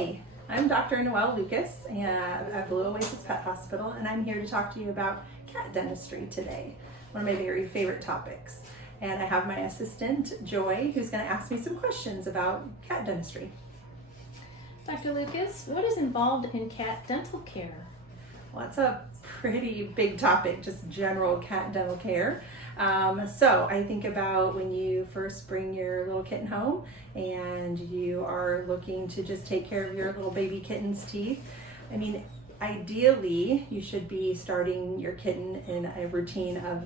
Hi, I'm Dr. Noelle Lucas at Blue Oasis Pet Hospital, and I'm here to talk to you about cat dentistry today, one of my very favorite topics. And I have my assistant, Joy, who's going to ask me some questions about cat dentistry. Dr. Lucas, what is involved in cat dental care? Well, it's a pretty big topic, just general cat dental care. So I think about when you first bring your little kitten home and you are looking to just take care of your little baby kitten's teeth. I mean, ideally, you should be starting your kitten in a routine of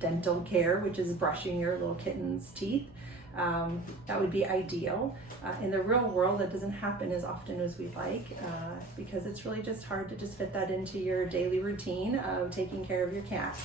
dental care, which is brushing your little kitten's teeth. That would be ideal. In the real world, that doesn't happen as often as we'd like because it's really just hard to just fit that into your daily routine of taking care of your cat.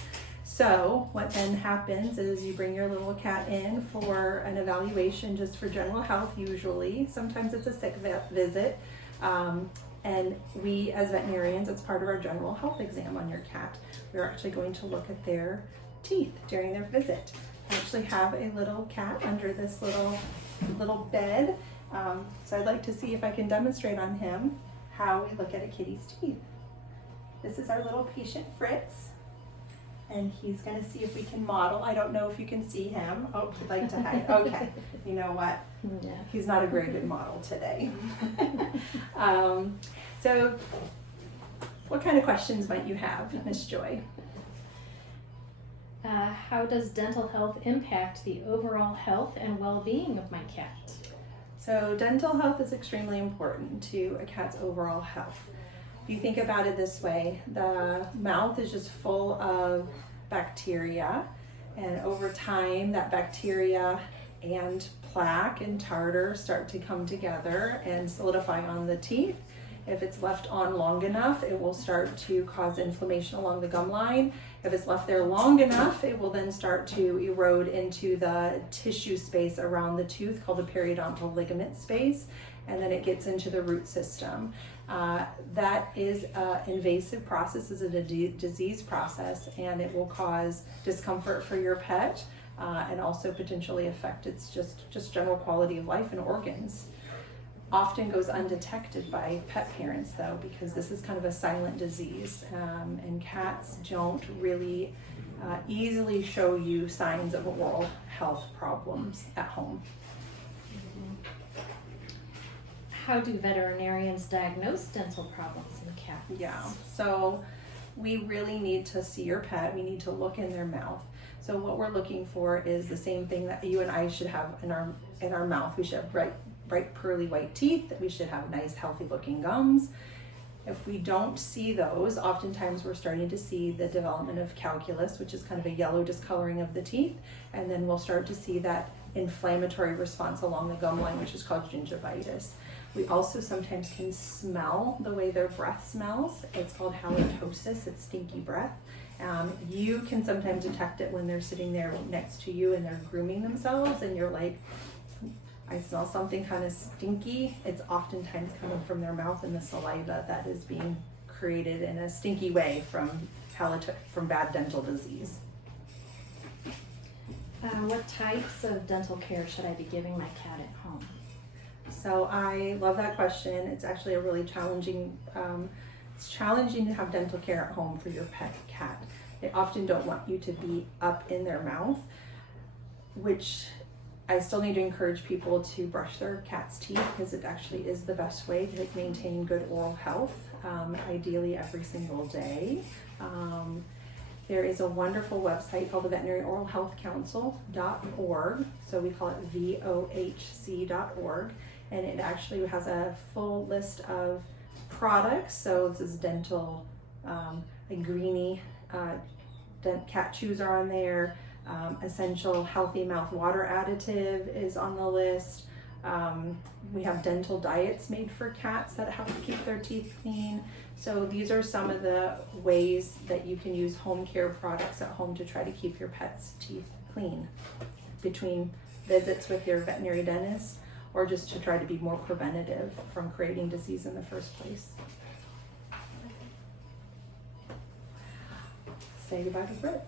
So what then happens is you bring your little cat in for an evaluation just for general health usually. Sometimes it's a sick vet visit. And we as veterinarians, it's part of our general health exam on your cat. We're actually going to look at their teeth during their visit. I actually have a little cat under this little bed. So I'd like to see if I can demonstrate on him how we look at a kitty's teeth. This is our little patient Fritz. And he's going to see if we can model. I don't know if you can see him. Oh, he'd like to hide. Okay. You know what? Yeah. He's not a very good model today. So what kind of questions might you have, Miss Joy? How does dental health impact the overall health and well-being of my cat? So dental health is extremely important to a cat's overall health. If you think about it this way, the mouth is just full of bacteria, and over time that bacteria and plaque and tartar start to come together and solidify on the teeth. If it's left on long enough, it will start to cause inflammation along the gum line. If it's left there long enough, it will then start to erode into the tissue space around the tooth called the periodontal ligament space, and then it gets into the root system. That is an invasive process, is a disease process, and it will cause discomfort for your pet and also potentially affect its just general quality of life and organs. Often goes undetected by pet parents though, because this is kind of a silent disease, and cats don't really easily show you signs of oral health problems at home. How do veterinarians diagnose dental problems in cats? Yeah, so we really need to see your pet. We need to look in their mouth. So what we're looking for is the same thing that you and I should have in our mouth. We should have bright pearly white teeth. We should have nice healthy looking gums. If we don't see those, oftentimes we're starting to see the development of calculus, which is kind of a yellow discoloring of the teeth, and then we'll start to see that inflammatory response along the gum line, which is called gingivitis. We also sometimes can smell the way their breath smells. It's called halitosis, it's stinky breath. You can sometimes detect it when they're sitting there next to you and they're grooming themselves and you're like, I smell something kind of stinky. It's oftentimes coming from their mouth and the saliva that is being created in a stinky way from bad dental disease. What types of dental care should I be giving my cat at home? So I love that question. It's actually a really challenging, it's challenging to have dental care at home for your pet cat. They often don't want you to be up in their mouth, which I still need to encourage people to brush their cat's teeth because it actually is the best way to maintain good oral health, ideally every single day. There is a wonderful website called the Veterinary Oral Health Council.org, so we call it vohc.org, and it actually has a full list of products. So this is dental, like Greenie, cat chews are on there. Essential healthy mouth water additive is on the list. We have dental diets made for cats that help keep their teeth clean. So these are some of the ways that you can use home care products at home to try to keep your pet's teeth clean between visits with your veterinary dentist or just to try to be more preventative from creating disease in the first place. Say goodbye to Fritz.